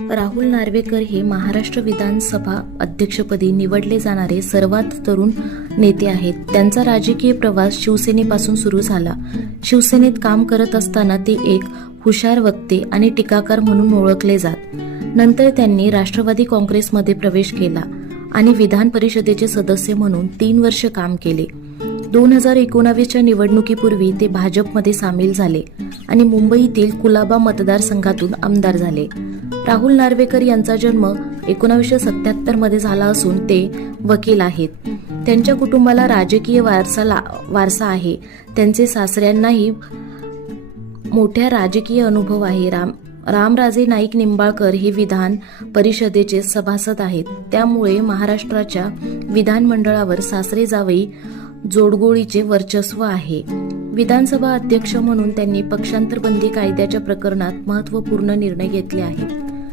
राहुल नार्वेकर हे महाराष्ट्र विधानसभा अध्यक्षपदी निवडले जाणारे सर्वात तरुण नेते आहेत. त्यांचा राजकीय प्रवास शिवसेनेपासून सुरू झाला. शिवसेनेत काम करत असताना ते एक हुशार वक्ते आणि टीकाकार म्हणून ओळखले जात. नंतर त्यांनी राष्ट्रवादी काँग्रेसमध्ये प्रवेश केला आणि विधान परिषदेचे सदस्य म्हणून 3 वर्ष काम केले. 2019च्या निवडणुकीपूर्वी ते भाजपमध्ये सामील झाले आणि मुंबईतील कुलाबा मतदारसंघातून आमदार झाले. राहुल नार्वेकर यांचा जन्म 1977 मध्ये झाला असून ते वकील आहेत. त्यांच्या कुटुंबाला राजकीय वारसा आहे. त्यांचे सासऱ्यांनाही मोठ्या राजकीय अनुभव आहे. रामराजे नाईक निंबाळकर हे विधान परिषदेचे सभासद आहेत. त्यामुळे महाराष्ट्राच्या विधानमंडळावर सासरे जावई जोडगोळीचे वर्चस्व आहे. विधानसभा अध्यक्ष म्हणून त्यांनी पक्षांतर बंदी कायद्याच्या प्रकरणात महत्त्वपूर्ण निर्णय घेतले आहेत.